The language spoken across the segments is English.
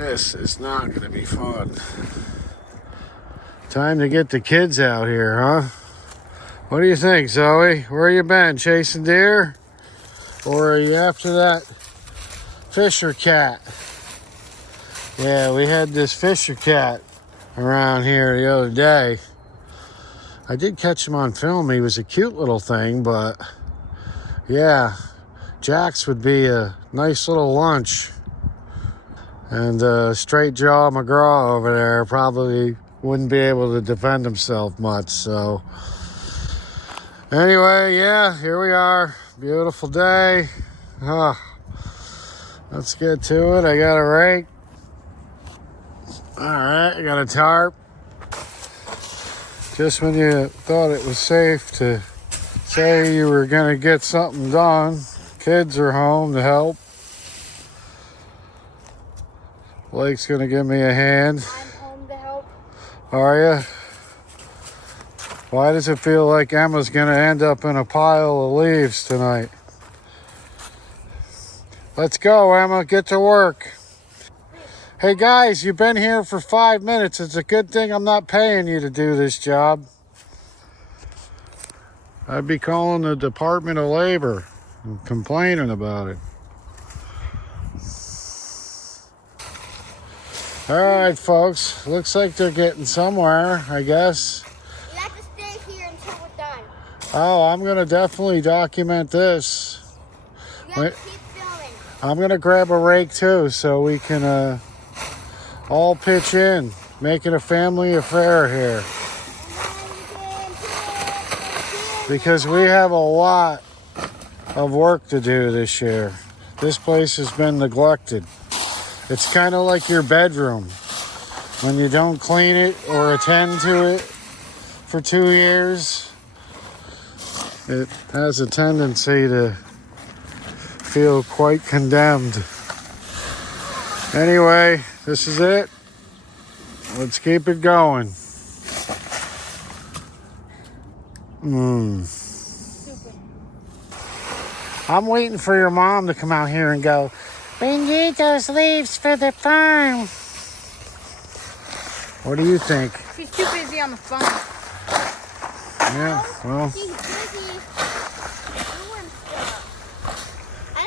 This is not going to be fun. Time to get the kids out here, huh? What do you think, Zoe? Where you been? Chasing deer? Or are you after that fisher cat? Yeah, we had this fisher cat around here the other day. I did catch him on film. He was a cute little thing, but yeah, Jax would be a nice little lunch. And Straight Jaw McGraw over there probably wouldn't be able to defend himself much. So anyway, yeah, here we are. Beautiful day. Let's get to it. I got a rake. All right, I got a tarp. Just when you thought it was safe to say you were going to get something done, kids are home to help. Blake's going to give me a hand. I'm home to help. Are you? Why does it feel like Emma's going to end up in a pile of leaves tonight? Let's go, Emma. Get to work. Hey, guys, you've been here for 5 minutes. It's a good thing I'm not paying you to do this job. I'd be calling the Department of Labor and complaining about it. All right, folks. Looks like they're getting somewhere, I guess. You have to stay here until we're done. Oh, I'm going to definitely document this. You have to keep filming. I'm going to grab a rake, too, so we can all pitch in. Make it a family affair here. Because we have a lot of work to do this year. This place has been neglected. It's kind of like your bedroom. When you don't clean it or attend to it for 2 years, it has a tendency to feel quite condemned. Anyway, this is it. Let's keep it going. I'm waiting for your mom to come out here and go, "We need those leaves for the farm." What do you think? She's too busy on the phone. Yeah, well. She's busy doing stuff. I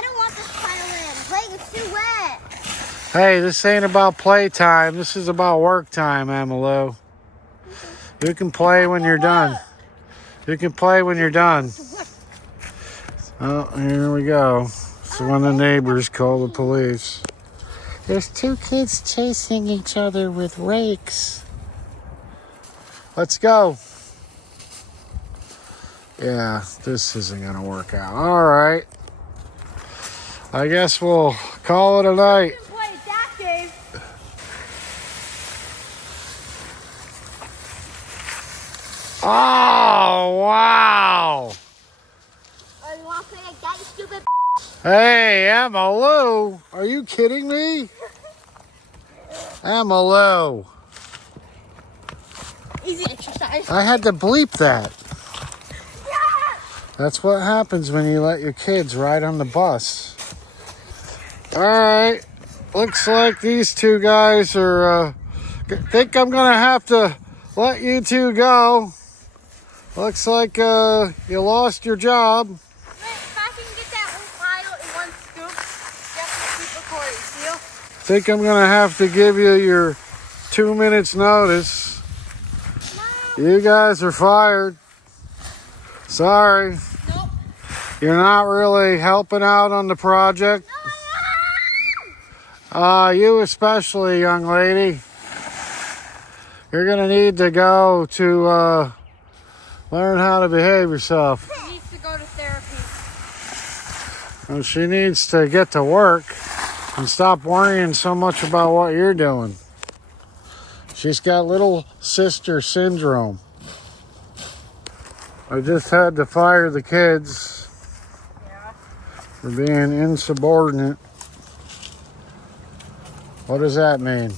don't want this pile in. Blake, it's too wet. Hey, this ain't about playtime. This is about work time, Emily. You can play when you're done. You can play when you're done. Oh, here we go. So when the neighbors call the police. There's 2 kids chasing each other with rakes. Let's go. Yeah, this isn't going to work out. All right. I guess we'll call it a night. Oh, wow. Oh, you want to play like that, you stupid? Hey, Emma Lou. Are you kidding me? Emma Lou. Easy exercise. I had to bleep that. Yeah. That's what happens when you let your kids ride on the bus. All right. Looks like these 2 guys are... think I'm going to have to let you 2 go. Looks like you lost your job. If I can get that whole pile in one scoop, definitely keep recording. Deal? Think I'm going to have to give you your 2 minutes notice. No. You guys are fired. Sorry. Nope. You're not really helping out on the project. No. You especially, young lady. You're going to need to go to learn how to behave yourself. She needs to go to therapy. And she needs to get to work and stop worrying so much about what you're doing. She's got little sister syndrome. I just had to fire the kids for being insubordinate. What does that mean?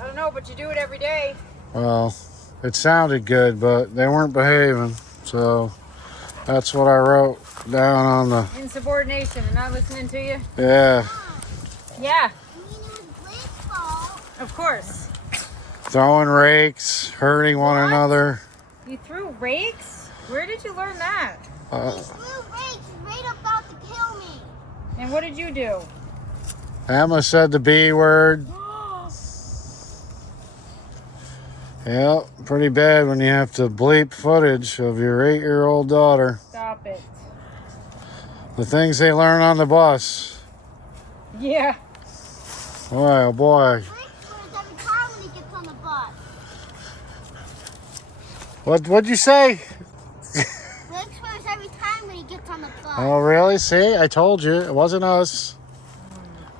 I don't know, but you do it every day. Well, it sounded good, but they weren't behaving. So that's what I wrote down on the... Insubordination and not listening to you? Yeah. I Yeah, mean, it was Blake's fault. of course. Throwing rakes, hurting one What? another. You threw rakes? Where did you learn that? He threw rakes right about to kill me. And what did you do? Emma said the B word. Yep, pretty bad when you have to bleep footage of your 8-year-old daughter. Stop it. The things they learn on the bus. Yeah. Boy, oh boy. Blake swears every time when he gets on the bus. What'd you say? Blake swears every time when he gets on the bus. Oh, really? See, I told you. It wasn't us.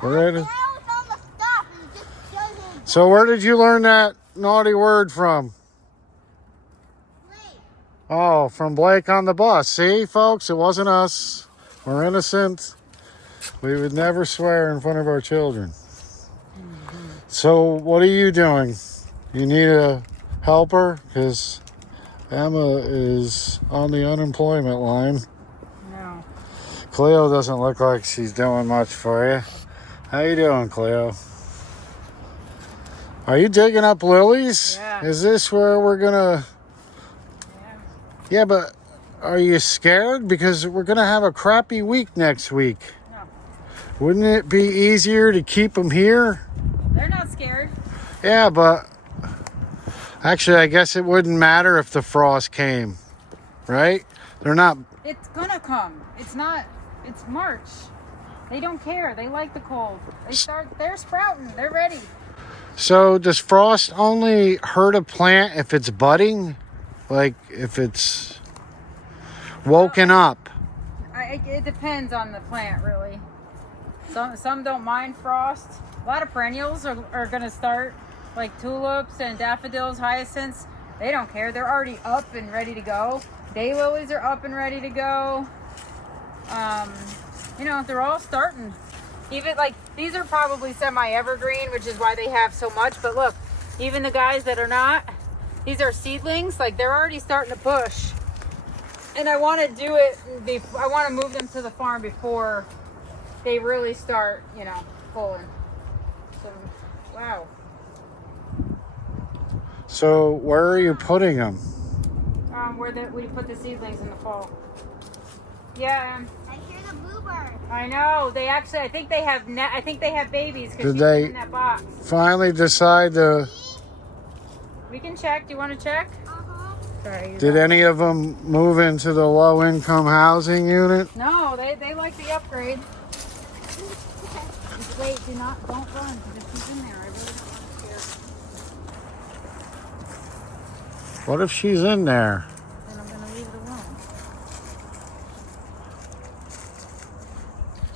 We're in it. I was on the stop and it just doesn't. So where did you learn that naughty word from? Blake. Oh, from Blake on the bus. See, folks, it wasn't us. We're innocent. We would never swear in front of our children. So what are you doing? You need a helper? Because Emma is on the unemployment line. No. Cleo doesn't look like she's doing much for you. How you doing, Cleo? Are you digging up lilies? Yeah. Is this where we're gonna... Yeah. Yeah, but are you scared? Because we're gonna have a crappy week next week. No. Wouldn't it be easier to keep them here? They're not scared. Yeah, but actually, I guess it wouldn't matter if the frost came, right? They're not. It's gonna come. It's not. It's March. They don't care. They like the cold. They're sprouting. They're ready. So does frost only hurt a plant if it's budding? Like if it's woken up? It depends on the plant, really. Some don't mind frost. A lot of perennials are gonna start, like tulips and daffodils, hyacinths. They don't care. They're already up and ready to go. Daylilies are up and ready to go. They're all starting. Even like these are probably semi-evergreen, which is why they have so much. But look, even the guys that are not, these are seedlings. Like they're already starting to push. And I want to do it. I want to move them to the farm before they really start, pulling. So, wow. So where are you putting them? Where we put the seedlings in the fall. Yeah. I hear the bluebird. I know. They actually, I think they have babies because Did she's they- in that box. Finally decide to. We can check. Do you want to check? Uh-huh. Sorry. Did any of them move into the low-income housing unit? No, they like the upgrade. Wait, don't run because if she's in there, I really don't want to scare her. What if she's in there? Then I'm going to leave it alone.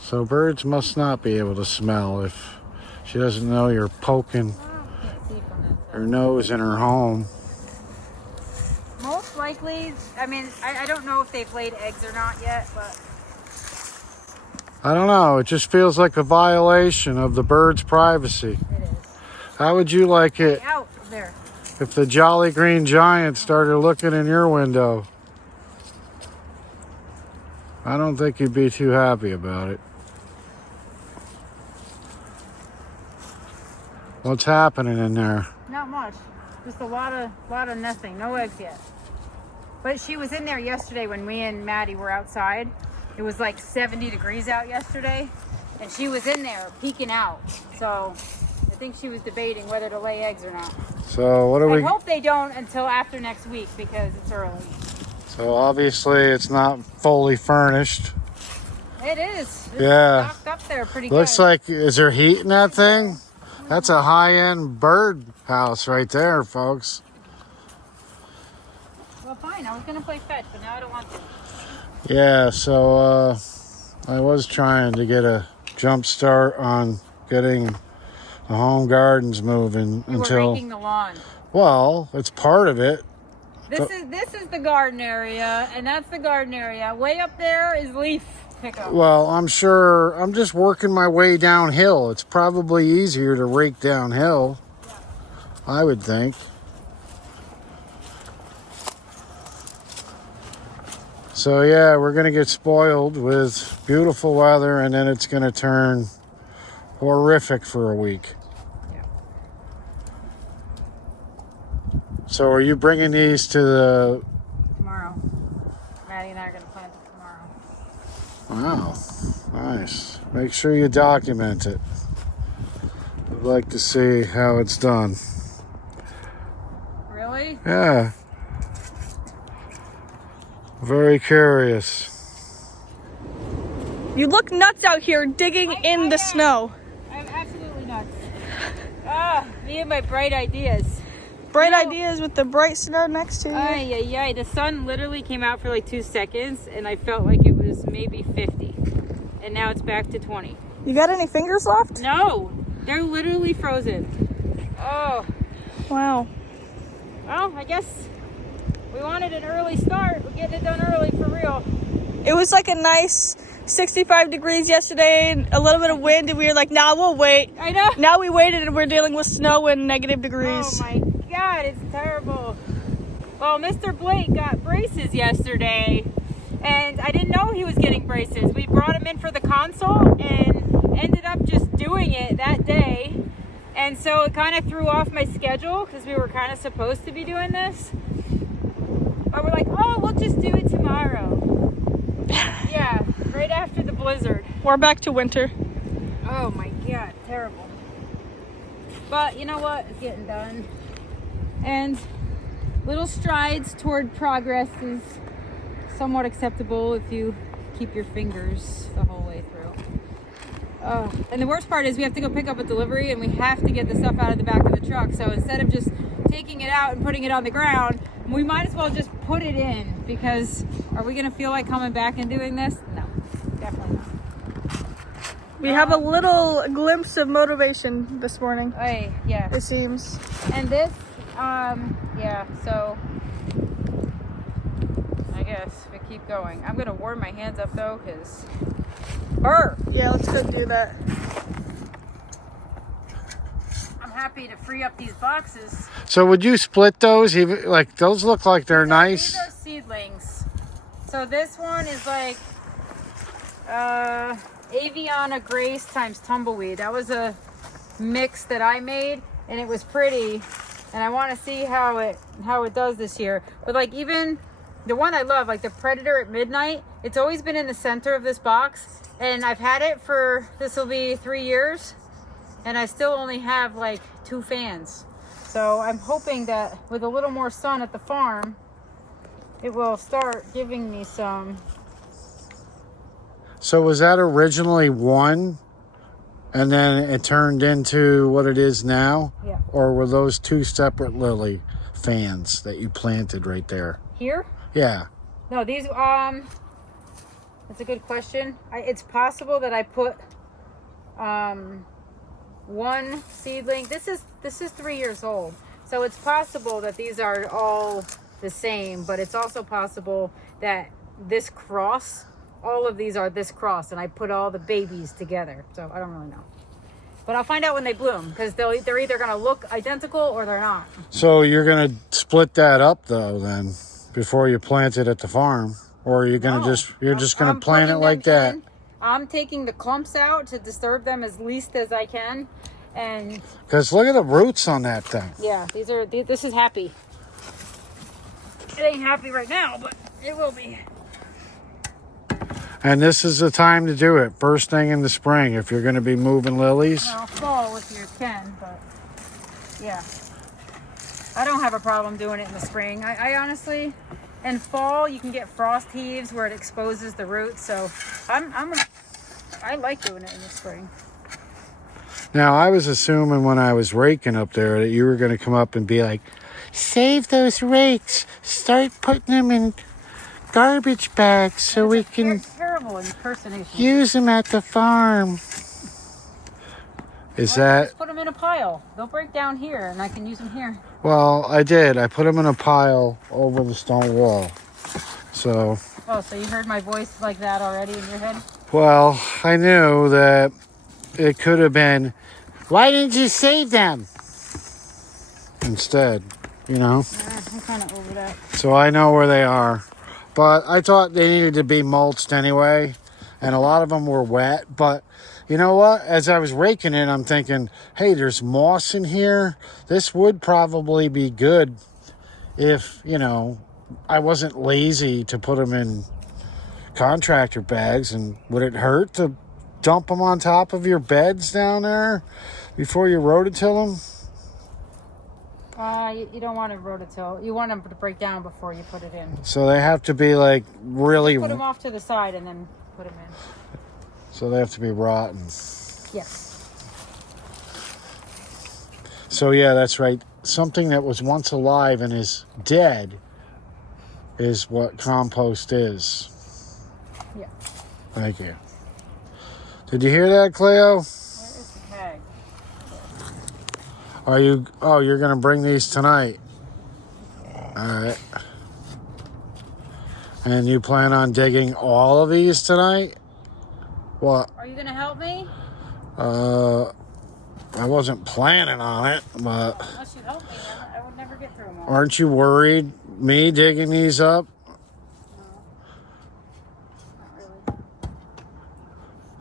So birds must not be able to smell if she doesn't know you're poking Can't see from that side. her nose in her home. Most likely, I don't know if they've laid eggs or not yet, but I don't know. It just feels like a violation of the bird's privacy. it is. How would you like it Out there. if the Jolly Green Giant started looking in your window? I don't think you'd be too happy about it. What's happening in there? Not much. Just a lot of nesting. No eggs yet. But she was in there yesterday when me and Maddie were outside. It was like 70 degrees out yesterday, and she was in there peeking out. So I think she was debating whether to lay eggs or not. So what do I we... hope they don't until after next week because it's early. So obviously it's not fully furnished. It is. It's Yeah. stocked up there pretty Looks good. like, is there heat in that thing? That's a high-end bird house right there, folks. Well, fine. I was going to play fetch, but now I don't want to. Yeah, so I was trying to get a jump start on getting the home gardens moving You were until... raking the lawn. Well, it's part of it. This is the garden area, and that's the garden area. Way up there is leaf pickup. Well, I'm sure I'm just working my way downhill. It's probably easier to rake downhill, I would think. So yeah, we're gonna get spoiled with beautiful weather, and then it's gonna turn horrific for a week. Yeah. So are you bringing these to the... Tomorrow. Maddie and I are going to plant it tomorrow. Wow, nice. Make sure you document it. I'd like to see how it's done. Really? Yeah. Very curious. You look nuts out here digging in the snow. I'm absolutely nuts. Me and my bright ideas. Bright ideas with the bright snow next to you. Yeah. The sun literally came out for like 2 seconds, and I felt like it was maybe 50. And now it's back to 20. You got any fingers left? No, they're literally frozen. Oh. Wow. Well, I guess we wanted an early start. We're getting it done early for real. It was like a nice 65 degrees yesterday and a little bit of wind, and we were like, nah, we'll wait. I know. Now we waited and we're dealing with snow and negative degrees. Oh my God, it's terrible. Well, Mr. Blake got braces yesterday, and I didn't know he was getting braces. We brought him in for the consult and ended up just doing it that day. And so it kind of threw off my schedule because we were kind of supposed to be doing this. But we're like, oh, we'll just do it tomorrow. Yeah, right after the blizzard. We're back to winter. Oh my God, terrible. But you know what? It's getting done. And little strides toward progress is somewhat acceptable if you keep your fingers the whole way through. And the worst part is we have to go pick up a delivery, and we have to get the stuff out of the back of the truck. So instead of just taking it out and putting it on the ground, we might as well just put it in, because are we going to feel like coming back and doing this? No, definitely not. We have a little glimpse of motivation this morning, Hey, yeah. it seems. And this, yeah, so I guess we keep going. I'm going to warm my hands up though, because Yeah, let's go do that. I'm happy to free up these boxes. So would you split those? Even like those look like they're nice. These are seedlings. So this one is like Aviana Grace times tumbleweed. That was a mix that I made, and it was pretty. And I want to see how it does this year. But like even the one I love, like the Predator at Midnight, it's always been in the center of this box, and I've had it for, this will be 3 years, and I still only have like 2 fans. So I'm hoping that with a little more sun at the farm, it will start giving me some. So was that originally one, and then it turned into what it is now? Yeah. Or were those 2 separate lily fans that you planted right there? Here? Yeah. No, these, that's a good question. It's possible that I put one seedling. This is 3 years old. So it's possible that these are all the same, but it's also possible that this cross, all of these are this cross, and I put all the babies together. So I don't really know. But I'll find out when they bloom, because they're either going to look identical or they're not. So you're going to split that up though then before you plant it at the farm, or you're going to No, just going I'm to plant it putting like them that? in. I'm taking the clumps out to disturb them as least as I can. And Because look at the roots on that thing. yeah, this is happy. It ain't happy right now, but it will be. And this is the time to do it, first thing in the spring, if you're going to be moving lilies. Well, fall if you can, but yeah. I don't have a problem doing it in the spring. I honestly, in fall you can get frost heaves where it exposes the roots, so I like doing it in the spring. Now, I was assuming when I was raking up there that you were going to come up and be like, save those rakes, start putting them in garbage bags so we can Terrible impersonation. use them at the farm. Is that... Just put them in a pile. They'll break down here, and I can use them here. Well, I did. I put them in a pile over the stone wall. So... Oh, so you heard my voice like that already in your head? Well, I knew that it could have been, why didn't you save them? Instead, you know? I'm kind of over that. So I know where they are. But I thought they needed to be mulched anyway. and a lot of them were wet. But you know what? As I was raking it, I'm thinking, hey, there's moss in here. This would probably be good if, you know, I wasn't lazy to put them in contractor bags. And would it hurt to dump them on top of your beds down there before you rototill them? You don't want to rototill. You want them to break down before you put it in. So they have to be like really... Put them off to the side and then put them in. So they have to be rotten. Yes. So yeah, that's right. Something that was once alive and is dead is what compost is. Yeah. Thank you. Did you hear that, Cleo? Where is the tag? Are you? Oh, you're gonna bring these tonight. All right. And you plan on digging all of these tonight? What? Are you gonna help me? I wasn't planning on it, but Unless you help me, I would never get through them all. aren't you worried me digging these up? Not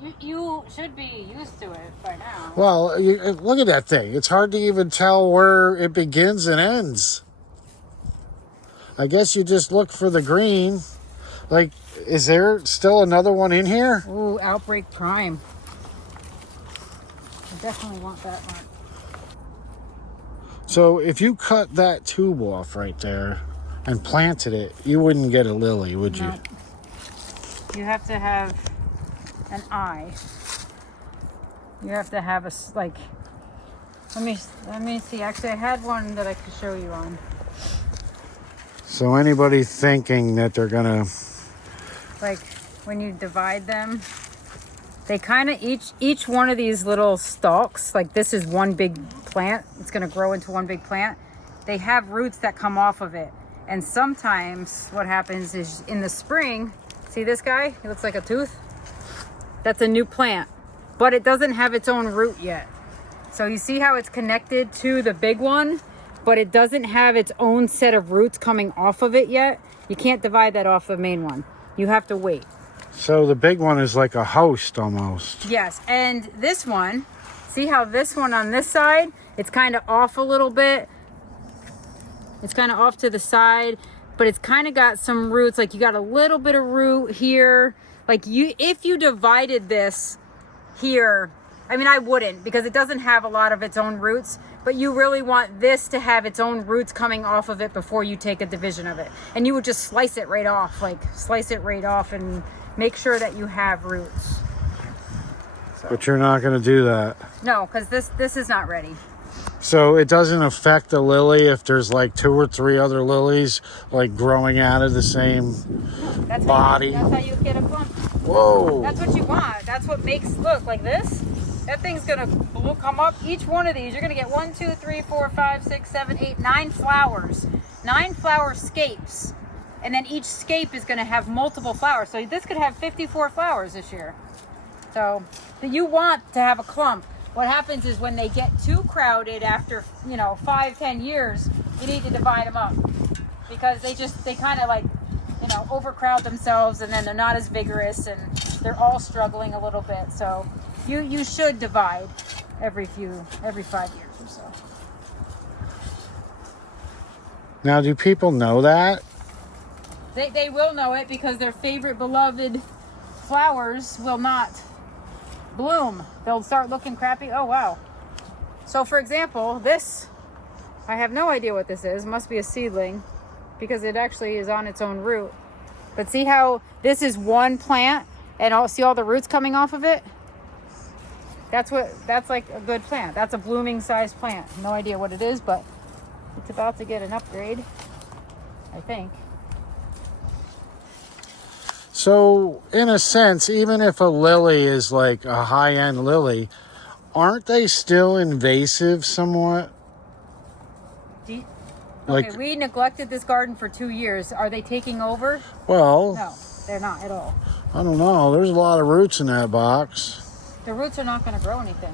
really. You should be used to it by now. Well, look at that thing. It's hard to even tell where it begins and ends. I guess you just look for the green. Like, is there still another one in here? Ooh, Outbreak Prime. I definitely want that one. So if you cut that tube off right there and planted it, you wouldn't get a lily, would you? No. You have to have an eye. You have to have a, like, let me see. Actually, I had one that I could show you on. So anybody thinking that they're gonna... Like, when you divide them, they kind of, each one of these little stalks, like this is one big plant. It's going to grow into one big plant. They have roots that come off of it. And sometimes what happens is in the spring, see this guy? He looks like a tooth. That's a new plant, but it doesn't have its own root yet. So you see how it's connected to the big one, but it doesn't have its own set of roots coming off of it yet. You can't divide that off the main one. You have to wait. So the big one is like a host almost. Yes, and this one, see how this one on this side, it's kind of off a little bit. It's kind of off to the side, but it's kind of got some roots. Like you got a little bit of root here. Like if you divided this here, I mean, I wouldn't because it doesn't have a lot of its own roots, but you really want this to have its own roots coming off of it before you take a division of it. And you would just slice it right off, like slice it right off and make sure that you have roots. So. But you're not going to do that. No, because this is not ready. So it doesn't affect the lily if there's like 2 or 3 other lilies like growing out of the same body. That's how you get a clump. Whoa. That's what you want. That's what makes, look, like this. That thing's gonna come up. Each one of these, you're gonna get 1, 2, 3, 4, 5, 6, 7, 8, 9 flowers. 9 flower scapes. And then each scape is gonna have multiple flowers. So this could have 54 flowers this year. So you want to have a clump. What happens is when they get too crowded after, 5, 10 years, you need to divide them up. Because they kind of like, overcrowd themselves and then they're not as vigorous and they're all struggling a little bit. So you should divide every 5 years or so. Now, do people know that? They will know it because their favorite beloved flowers will not bloom. They'll start looking crappy. Oh, wow. So, for example, this, I have no idea what this is. It must be a seedling because it actually is on its own root. But see how this is one plant and see all the roots coming off of it? That's like a good plant. That's a blooming sized plant. No idea what it is, but it's about to get an upgrade, I think. So, in a sense, even if a lily is like a high-end lily, aren't they still invasive somewhat? Okay, we neglected this garden for 2 years. Are they taking over? Well, No, they're not at all. I don't know. There's a lot of roots in that box. The roots are not going to grow anything.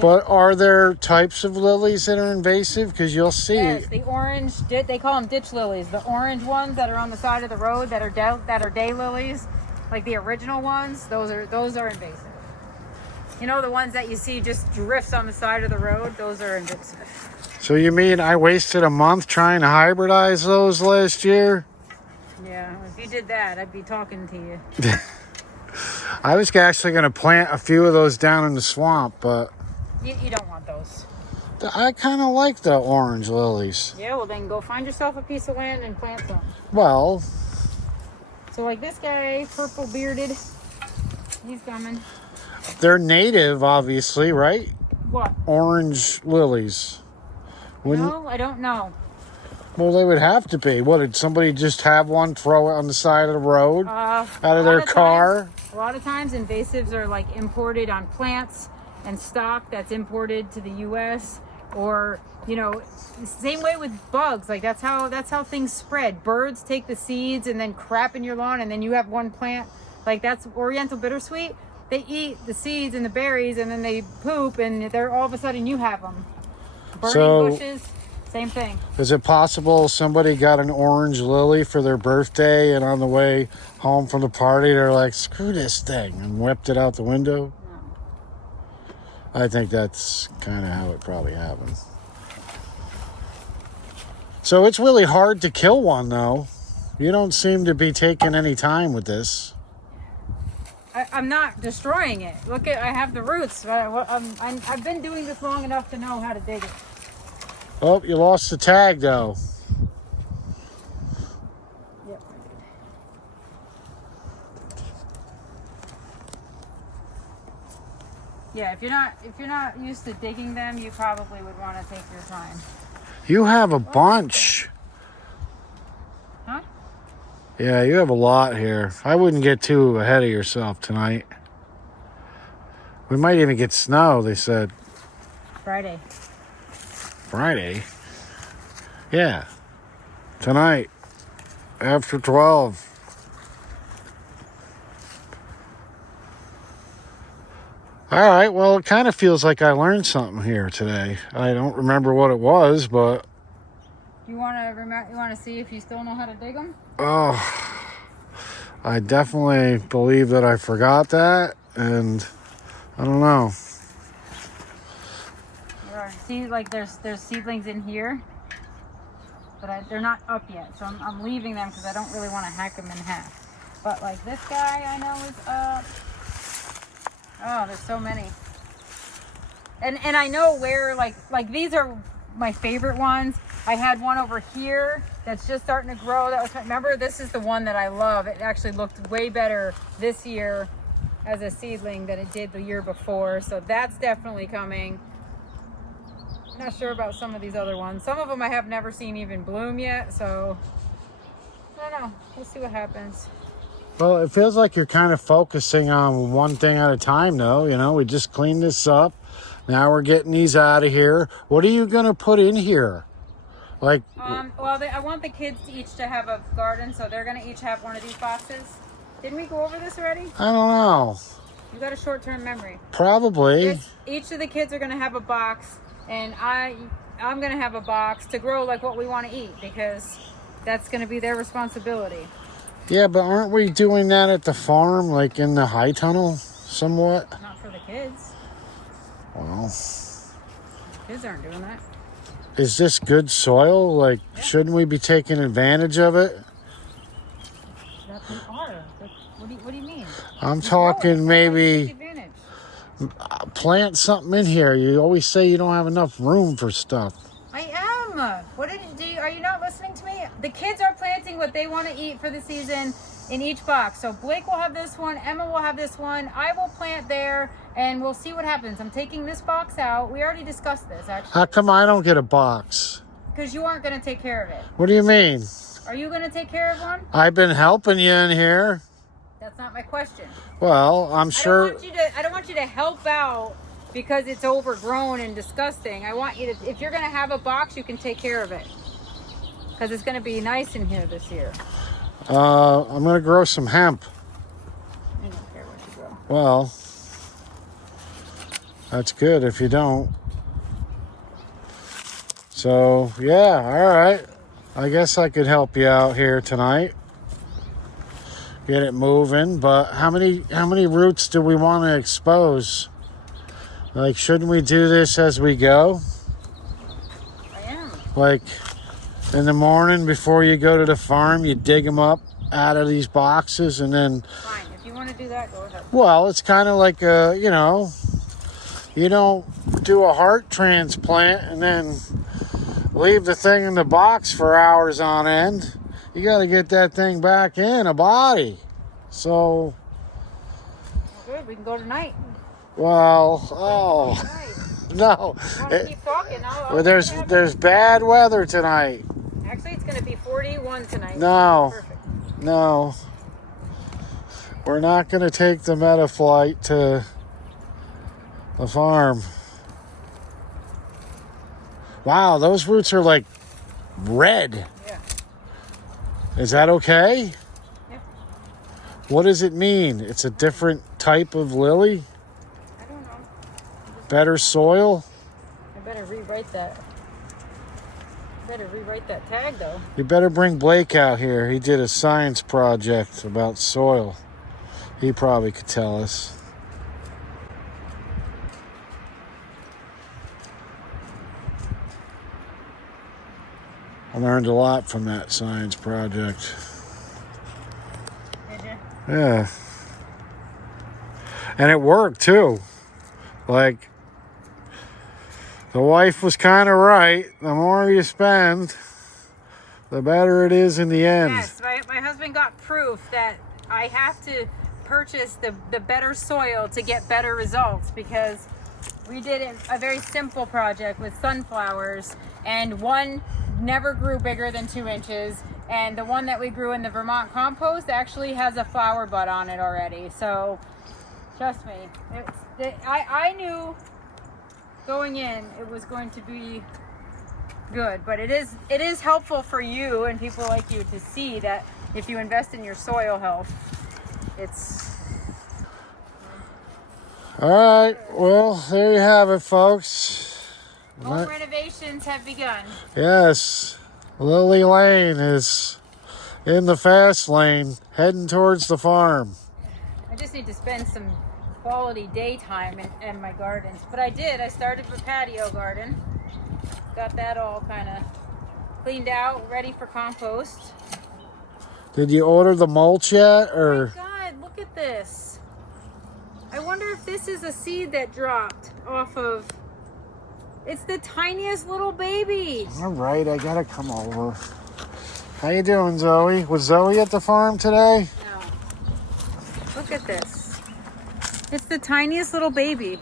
But are there types of lilies that are invasive? Because you'll see. Yes, the orange, they call them ditch lilies. The orange ones that are on the side of the road that are daylilies. like the original ones, those are invasive. You know, the ones that you see just drifts on the side of the road, those are invasive. So you mean I wasted a month trying to hybridize those last year? Yeah, if you did that, I'd be talking to you. I was actually going to plant a few of those down in the swamp, but You don't want those. I kind of like the orange lilies. Yeah, well then go find yourself a piece of land and plant some. Well, So like this guy, purple bearded, he's coming. they're native, obviously, right? What? Orange lilies. No, I don't know. Well, they would have to be. What, did somebody just have one, throw it on the side of the road out of their car? A lot of times invasives are like imported on plants and stock that's imported to the US, or you know, same way with bugs. Like that's how things spread. Birds take the seeds and then crap in your lawn, and then you have one plant. Like that's Oriental bittersweet. They eat the seeds and the berries and then they poop, and they're all of a sudden you have them. Burning bushes, same thing. Is it possible somebody got an orange lily for their birthday and on the way home from the party they're like, screw this thing, and whipped it out the window? No. I think that's kind of how it probably happened. So it's really hard to kill one, though. You don't seem to be taking any time with this. I'm not destroying it. Look at, I have the roots. I've been doing this long enough to know how to dig it. Oh, you lost the tag, though. Yep. Yeah, if you're not used to digging them, you probably would want to take your time. You have a bunch. Huh? Yeah, you have a lot here. I wouldn't get too ahead of yourself tonight. We might even get snow, they said. Friday. Friday? Yeah. Tonight. After 12. All right, well, it kind of feels like I learned something here today. I don't remember what it was, but... You want to see if you still know how to dig them? Oh, I definitely believe that I forgot that, and I don't know. See, like there's seedlings in here, but they're not up yet, so I'm leaving them because I don't really want to hack them in half. But like this guy I know is up. Oh, there's so many. And I know where, like these are my favorite ones. I had one over here that's just starting to grow. Remember, this is the one that I love. It actually looked way better this year as a seedling than it did the year before. So that's definitely coming. I'm not sure about some of these other ones. Some of them I have never seen even bloom yet. So I don't know. We'll see what happens. Well, it feels like you're kind of focusing on one thing at a time, though. You know, we just cleaned this up. Now we're getting these out of here. What are you going to put in here? Like, well, I want the kids each to have a garden, so they're going to each have one of these boxes. Didn't we go over this already? I don't know. You got a short-term memory. Probably. Each of the kids are going to have a box, and I'm going to have a box to grow like what we want to eat, because that's going to be their responsibility. Yeah, but aren't we doing that at the farm, like in the high tunnel, somewhat? Not for the kids. Well, Kids aren't doing that. is this good soil? Like, Yeah. Shouldn't we be taking advantage of it? That we are. What do you mean? I'm talking maybe Take advantage. plant something in here. You always say you don't have enough room for stuff. I am. Are you not listening to me? The kids are planting what they want to eat for the season in each box. So Blake will have this one, Emma will have this one, I will plant there, and we'll see what happens. I'm taking this box out. We already discussed this, actually. How come I don't get a box? Because you aren't going to take care of it. What do you mean? Are you going to take care of one? I've been helping you in here. That's not my question. Well, I'm sure. I don't want you to help out because it's overgrown and disgusting. I want you to, if you're going to have a box, you can take care of it. Because it's going to be nice in here this year. I'm going to grow some hemp. I don't care what you grow. Well, that's good if you don't. So, yeah, all right. I guess I could help you out here tonight. get it moving. But how many roots do we want to expose? Like, shouldn't we do this as we go? I am. Like, in the morning before you go to the farm, you dig them up out of these boxes and then... Fine, if you want to do that, go ahead. Well, it's kind of like, you know, you don't do a heart transplant and then leave the thing in the box for hours on end. You got to get that thing back in a body. So... Good, we can go tonight. Well, oh, no. You want to keep talking? Well, there's bad weather tonight. Actually, it's going to be 41 tonight. No, Perfect. no. We're not going to take the meta flight to the farm. Wow, those roots are like red. Yeah. Is that okay? Yeah. What does it mean? It's a different type of lily? I don't know. Better soil? I better rewrite that. Better rewrite that tag though. You better bring Blake out here. He did a science project about soil. He probably could tell us. I learned a lot from that science project. Did you? Yeah. And it worked too. Like, the wife was kind of right. The more you spend, the better it is in the end. Yes, my husband got proof that I have to purchase the better soil to get better results, because we did a very simple project with sunflowers, and one never grew bigger than 2 inches, and the one that we grew in the Vermont compost actually has a flower bud on it already. So trust me, I knew going in it was going to be good, but it is helpful for you and people like you to see that if you invest in your soil health, it's... All right, well, there you have it, folks. Home renovations have begun. Yes, Lily Lane is in the fast lane, heading towards the farm. I just need to spend some quality daytime in my gardens. But I did. I started with patio garden. Got that all kind of cleaned out, ready for compost. Did you order the mulch yet, or? Oh my God, look at this. I wonder if this is a seed that dropped off of... It's the tiniest little baby. All right, I gotta come over. How you doing, Zoe? Was Zoe at the farm today? No. Look at this. It's the tiniest little baby.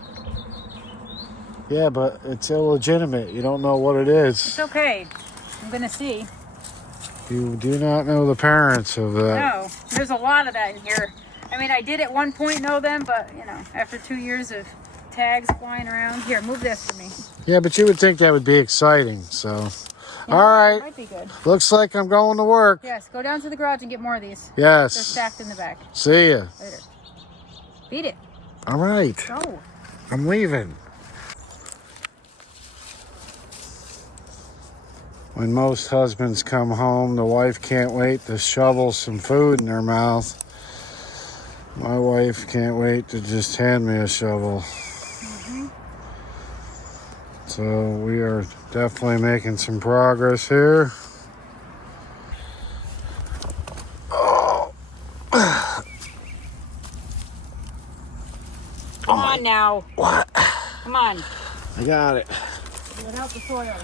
Yeah, but it's illegitimate. You don't know what it is. It's okay. I'm gonna see. You do not know the parents of that. No, there's a lot of that in here. I mean, I did at one point know them, but you know, after 2 years of tags flying around. Here, move this for me. Yeah, but you would think that would be exciting, so. Yeah, all right. Might be good. Looks like I'm going to work. Yes, go down to the garage and get more of these. Yes. They're stacked in the back. See ya. Later. Beat it. All right. Go. I'm leaving. When most husbands come home, the wife can't wait to shovel some food in her mouth. My wife can't wait to just hand me a shovel. Mm-hmm. So we are definitely making some progress here. Oh. Come on now. What? Come on. I got it. It would help the soil.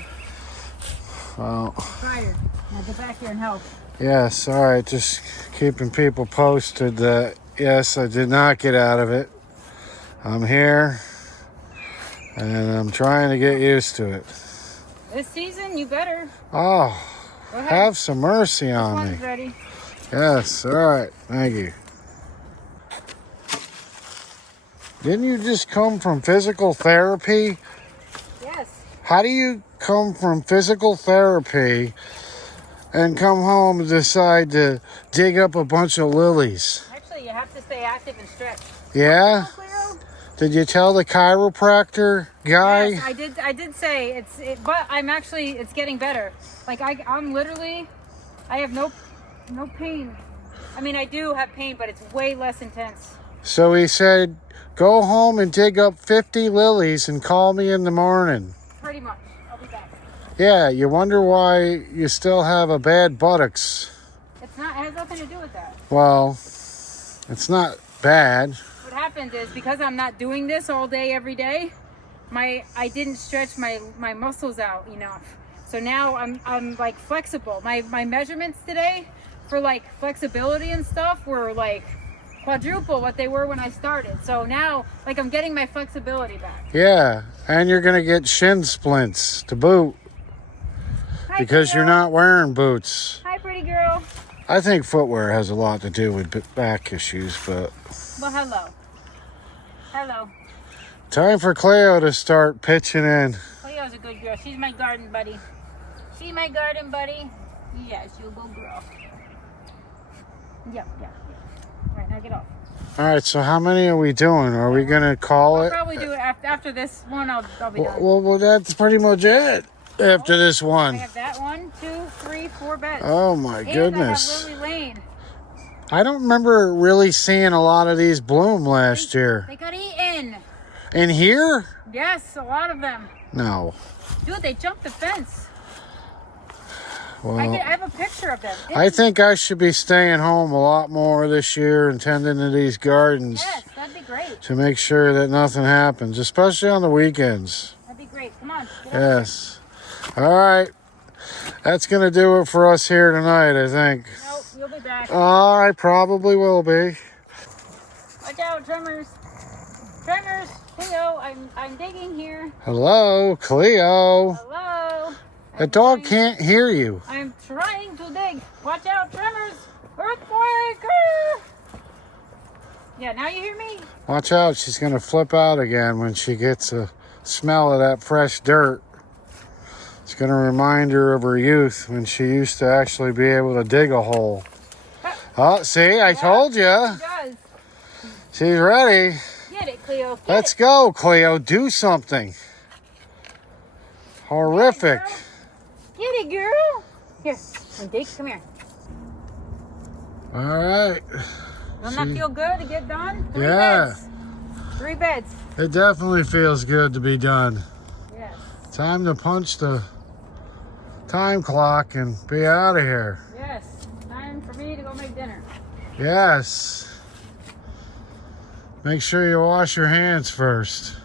Well, I'm tired. Now get back here and help. yes, all right. Just keeping people posted that, yes, I did not get out of it. I'm here, and I'm trying to get used to it. This season, you better. Oh, Go ahead. have some mercy This on one's me. ready. Yes, all right. Thank you. Didn't you just come from physical therapy? Yes. How do you come from physical therapy and come home and decide to dig up a bunch of lilies? Actually, you have to stay active and stretch. Yeah? Cleo? Did you tell the chiropractor guy? Yes, I did say but I'm actually, it's getting better. Like I'm literally, I have no pain. I mean, I do have pain, but it's way less intense. So he said, go home and dig up 50 lilies and call me in the morning. Pretty much. I'll be back. Yeah, you wonder why you still have a bad buttocks. It has nothing to do with that. Well, it's not bad. What happens is because I'm not doing this all day, every day, I didn't stretch my muscles out enough. So now I'm like flexible. My measurements today for like flexibility and stuff were like quadruple what they were when I started. So now like I'm getting my flexibility back. Yeah, and you're gonna get shin splints to boot Hi, because you're girl. not wearing boots. Hi, pretty girl. I think footwear has a lot to do with back issues, but Well, hello. Hello. time for Cleo to start pitching in. Cleo's a good girl. She's my garden buddy. She my garden buddy. Yes, you'll go girl. Yeah. All right, now get off. All right, so how many are we doing? Are we gonna call I'll it? probably do it after this one. I'll be done. Well, that's pretty much it after this I one. have that 1, 2, 3, 4 beds. Oh my goodness. And I have Lily Lane. I don't remember really seeing a lot of these bloom last year. They got eaten. In here? Yes, a lot of them. No. Dude, they jumped the fence. Well, I have a picture of them. I think I should be staying home a lot more this year and tending to these gardens Yes, that'd be great. to make sure that nothing happens, especially on the weekends. That'd be great. Come on. Get up. Yes. All right. That's going to do it for us here tonight, I think. Nope, you'll be back. I probably will be. Watch out, tremors. Tremors. Cleo, I'm digging here. Hello, Cleo. Hello. The dog can't hear you. I'm trying to dig. Watch out, tremors. Earthquake. Ah! Yeah, now you hear me? Watch out, she's going to flip out again when she gets a smell of that fresh dirt. It's going to remind her of her youth when she used to actually be able to dig a hole. Oh, see, I told you. It does. She's ready. Get it, Cleo. Get Let's it. go, Cleo. Do something. Horrific. Get it, girl. Here, dig. Come here. All right. Doesn't that feel good to get done? Yeah. 3 beds. It definitely feels good to be done. Yes. Time to punch the time clock and be out of here. Yes. Time for me to go make dinner. Yes. Make sure you wash your hands first.